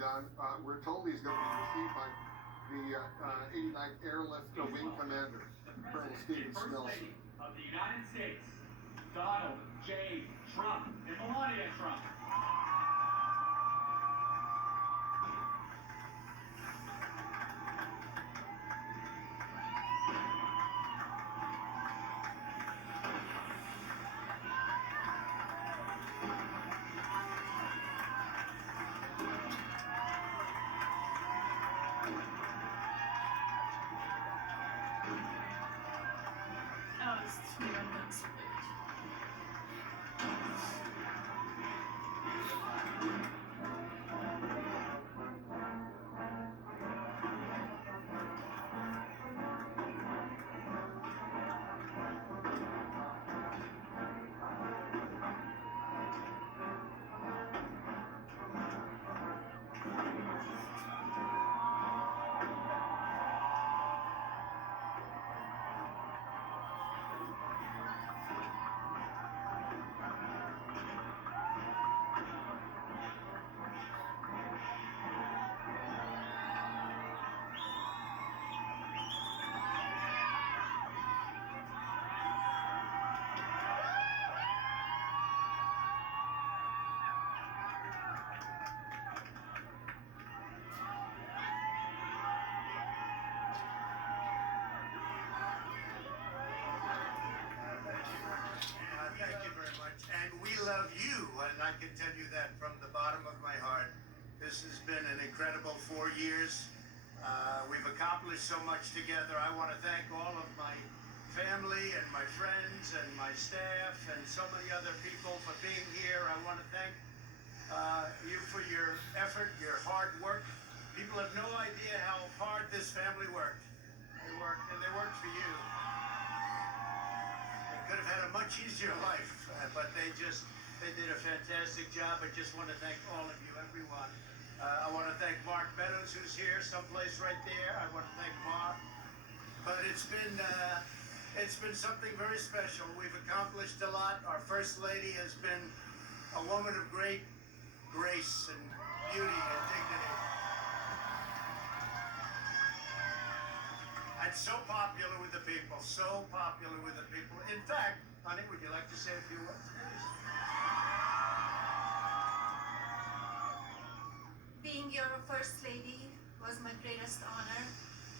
done. We're told he's going to be received by the 89th Airlift Wing Commander, Colonel Stephen Snelson. Of the United States, Donald J. Trump and Melania Trump. Thank you very much. And we love you, and I can tell you that from the bottom of my heart. This has been an incredible 4 years. We've accomplished so much together. I want to thank all of my family and my friends and my staff and so many other people for being here. I want to thank you for your effort, your hard work. People have no idea how hard this family worked. They worked, and they worked for you. Could have had a much easier life, but they did a fantastic job. I just want to thank all of you, everyone. I want to thank Mark Meadows, who's here, someplace right there. I want to thank Mark. But it's been something very special. We've accomplished a lot. Our First Lady has been a woman of great grace and beauty and dignity. And so popular with the people, so popular with the people. In fact, honey, would you like to say a few words? Being your First Lady was my greatest honor.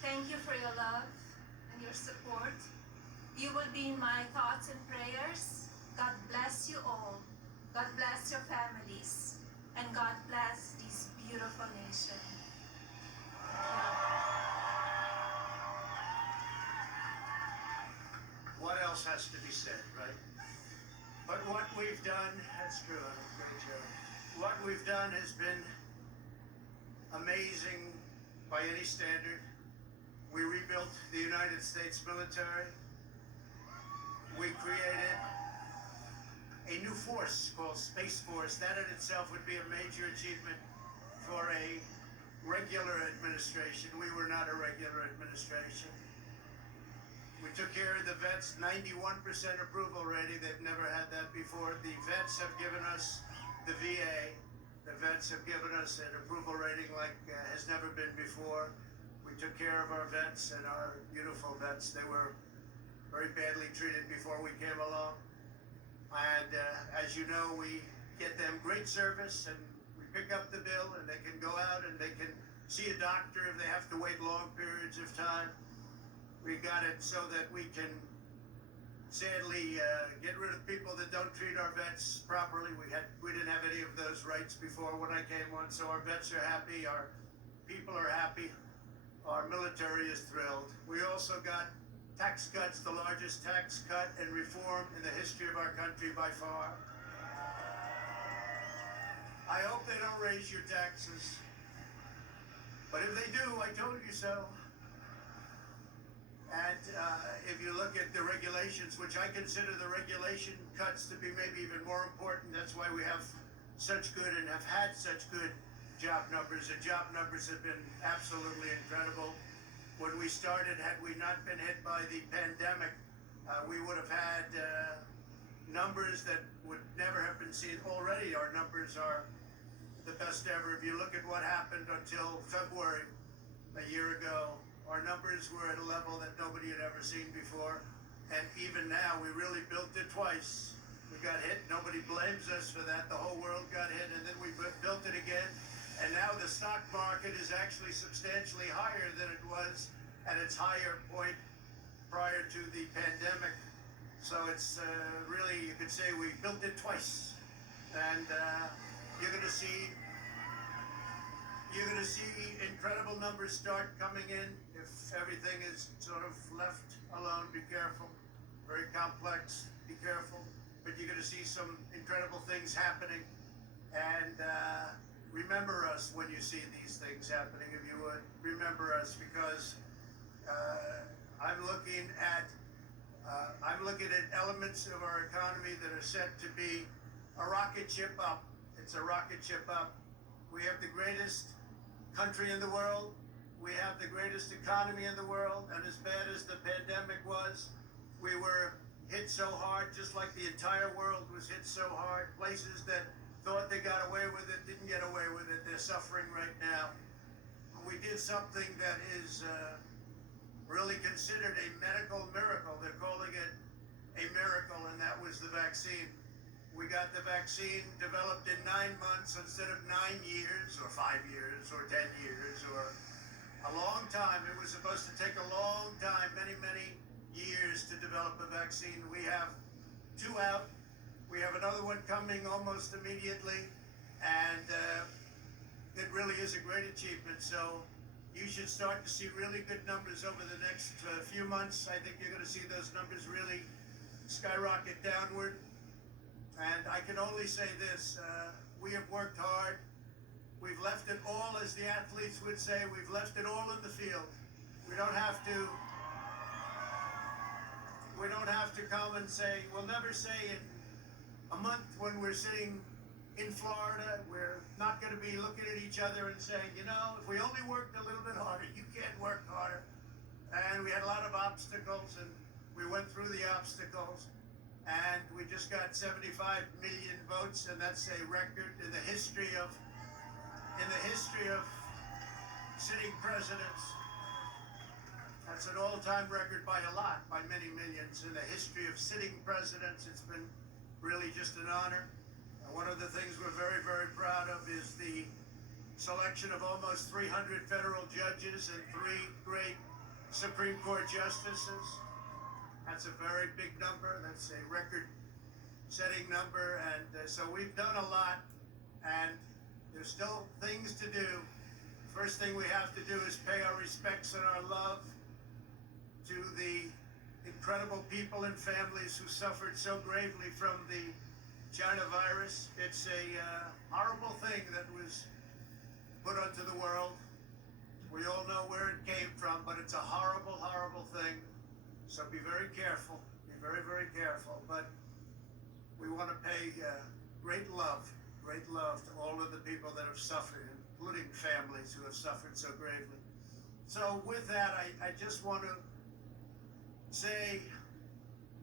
Thank you for your love and your support. You will be in my thoughts and prayers. God bless you all. God bless your families. And God bless this beautiful nation. What else has to be said, right? But what we've done, that's true, great job. What we've done has been amazing by any standard. We rebuilt the United States military. We created a new force called Space Force. That in itself would be a major achievement for a regular administration. We were not a regular administration. We took care of the vets, 91% approval rating. They've never had that before. The vets have given us, the VA, the vets have given us an approval rating like has never been before. We took care of our vets and our beautiful vets. They were very badly treated before we came along. And as you know, we get them great service and we pick up the bill and they can go out and they can see a doctor if they have to wait long periods of time. We got it so that we can sadly get rid of people that don't treat our vets properly. We didn't have any of those rights before when I came on, so our vets are happy, our people are happy, our military is thrilled. We also got tax cuts, the largest tax cut and reform in the history of our country by far. I hope they don't raise your taxes, but if they do, I told you so. And if you look at the regulations, which I consider the regulation cuts to be maybe even more important, that's why we have such good and have had such good job numbers. The job numbers have been absolutely incredible. When we started, had we not been hit by the pandemic, we would have had numbers that would never have been seen. Already our numbers are the best ever. If you look at what happened until February a year ago, our numbers were at a level that nobody had ever seen before. And even now, we really built it twice. We got hit, nobody blames us for that. The whole world got hit, and then we built it again. And now the stock market is actually substantially higher than it was at its higher point prior to the pandemic. So it's really, you could say we built it twice. And you're going to see incredible numbers start coming in if everything is sort of left alone. Be careful. Very complex. Be careful. But you're going to see some incredible things happening. And remember us when you see these things happening, if you would. Remember us, because I'm looking at elements of our economy that are set to be a rocket ship up. It's a rocket ship up. We have the greatest country in the world. We have the greatest economy in the world. And as bad as the pandemic was, we were hit so hard, just like the entire world was hit so hard. Places that thought they got away with it didn't get away with it. They're suffering right now. We did something that is really considered a medical miracle. They're calling it a miracle, and that was the vaccine. We got the vaccine developed in 9 months instead of 9 years or 5 years or 10 years or a long time. It was supposed to take a long time, many, many years to develop a vaccine. We have 2 out. We have another one coming almost immediately, and it really is a great achievement. So you should start to see really good numbers over the next few months. I think you're going to see those numbers really skyrocket downward. And I can only say this, we have worked hard. We've left it all, as the athletes would say, we've left it all in the field. We don't have to come and say, we'll never say in a month when we're sitting in Florida, we're not going to be looking at each other and saying, you know, if we only worked a little bit harder, you can't work harder. And we had a lot of obstacles, and we went through the obstacles. And we just got 75 million votes, and that's a record in the history of sitting presidents. That's an all-time record by a lot, by many millions. In the history of sitting presidents, it's been really just an honor. And one of the things we're very, very proud of is the selection of almost 300 federal judges and 3 great Supreme Court justices. That's a very big number. That's a record-setting number. And so we've done a lot, and there's still things to do. First thing we have to do is pay our respects and our love to the incredible people and families who suffered so gravely from the China virus. It's a horrible thing that was put onto the world. We all know where it came from, but it's a horrible, horrible thing. So be very careful, be very, very careful. But we want to pay great love to all of the people that have suffered, including families who have suffered so gravely. So with that, I just want to say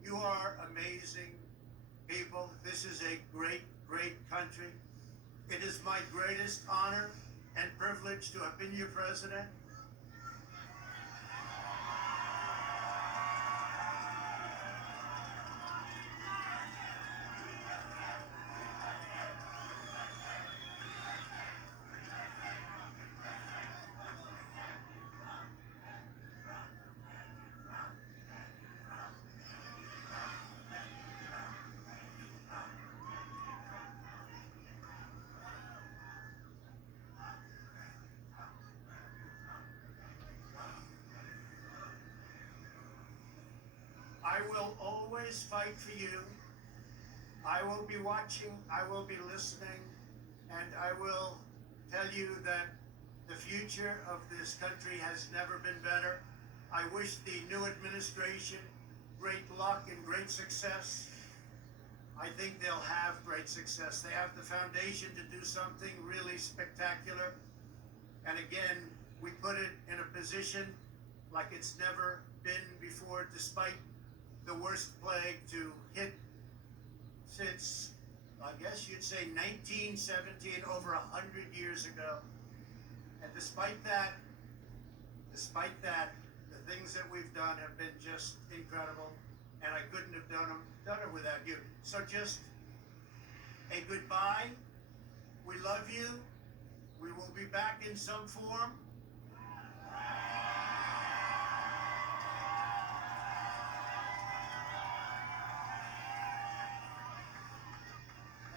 you are amazing people. This is a great, great country. It is my greatest honor and privilege to have been your president. I will always fight for you. I will be watching, I will be listening, and I will tell you that the future of this country has never been better. I wish the new administration great luck and great success. I think they'll have great success. They have the foundation to do something really spectacular. And again, we put it in a position like it's never been before, despite the worst plague to hit since I guess you'd say 1917, over 100 years ago. And despite that, the things that we've done have been just incredible, and I couldn't have done it without you. So just a goodbye. We love you. We will be back in some form.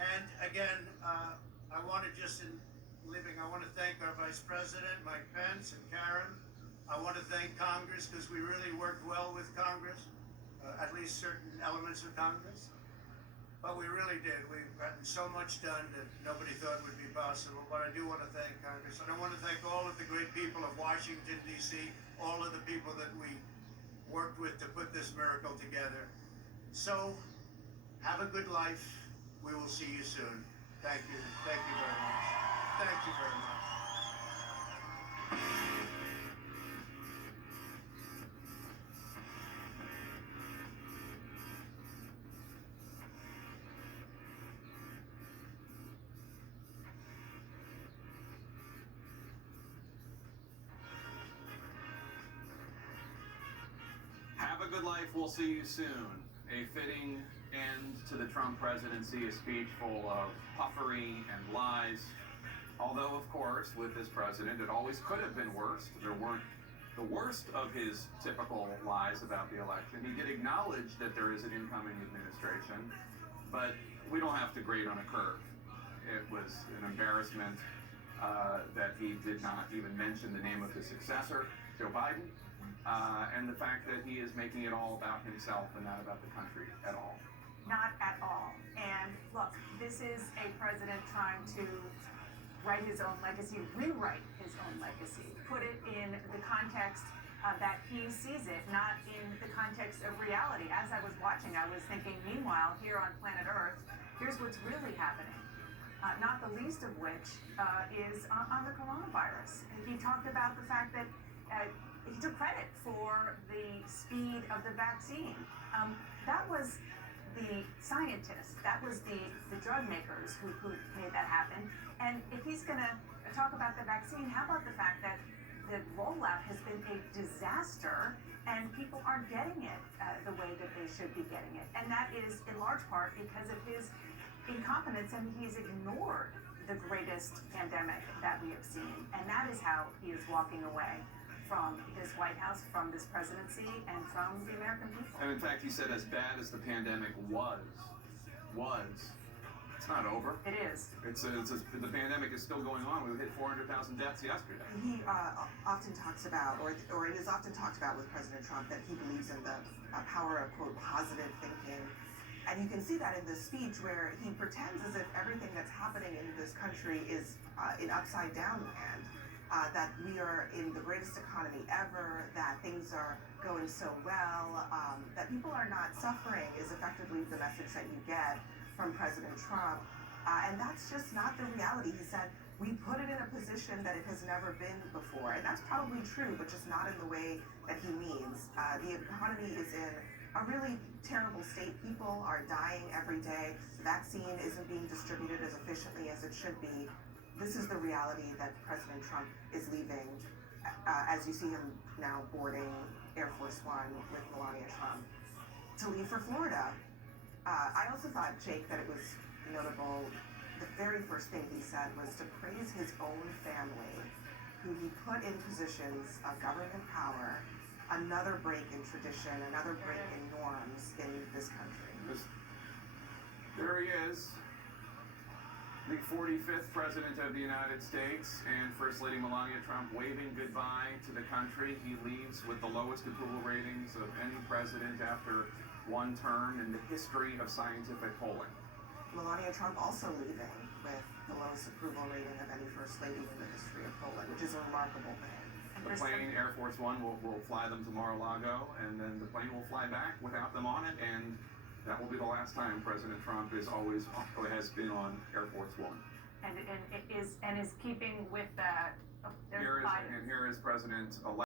And again, I want to just I want to thank our Vice President, Mike Pence, and Karen. I want to thank Congress, because we really worked well with Congress, at least certain elements of Congress. But we really did. We've gotten so much done that nobody thought would be possible. But I do want to thank Congress. And I want to thank all of the great people of Washington, D.C., all of the people that we worked with to put this miracle together. So, have a good life. We will see you soon. Thank you. Thank you very much. Thank you very much. Have a good life, we'll see you soon. A fitting end to the Trump presidency, a speech full of puffery and lies. Although, of course, with this president, it always could have been worse. There weren't the worst of his typical lies about the election. He did acknowledge that there is an incoming administration, but we don't have to grade on a curve. It was an embarrassment that he did not even mention the name of his successor, Joe Biden. And the fact that he is making it all about himself and not about the country at all. Not at all. And look, this is a president trying to write his own legacy, rewrite his own legacy, put it in the context that he sees it, not in the context of reality. As I was watching, I was thinking, meanwhile, here on planet Earth, here's what's really happening. Not the least of which is on the coronavirus. He talked about the fact that he took credit for the speed of the vaccine. That was the scientists, that was the drug makers who made that happen. And if he's going to talk about the vaccine, how about the fact that the rollout has been a disaster and people aren't getting it the way that they should be getting it? And that is in large part because of his incompetence, and he's ignored the greatest pandemic that we have seen. And that is how he is walking away from this White House, from this presidency, and from the American people. And in fact, he said as bad as the pandemic was, it's not over. It is. The pandemic is still going on. We hit 400,000 deaths yesterday. He often talks about, or it is often talked about with President Trump, that he believes in the power of, quote, positive thinking. And you can see that in this speech where he pretends as if everything that's happening in this country is in upside down land. That we are in the greatest economy ever, that things are going so well, that people are not suffering is effectively the message that you get from President Trump. And that's just not the reality. He said, we put it in a position that it has never been before. And that's probably true, but just not in the way that he means. The economy is in a really terrible state. People are dying every day. The vaccine isn't being distributed as efficiently as it should be. This is the reality that President Trump is leaving, as you see him now boarding Air Force One with Melania Trump to leave for Florida. I also thought, Jake, that it was notable. The very first thing he said was to praise his own family, who he put in positions of government power, another break in tradition, another break in norms in this country. There he is. The 45th President of the United States and First Lady Melania Trump waving goodbye to the country. He leaves with the lowest approval ratings of any president after one term in the history of scientific polling. Melania Trump also leaving with the lowest approval rating of any First Lady in the history of polling, which is a remarkable thing. The plane, Air Force One, will fly them to Mar-a-Lago, and then the plane will fly back without them on it, and that will be the last time President Trump has been on Air Force One. And is keeping with that. Here is President-elect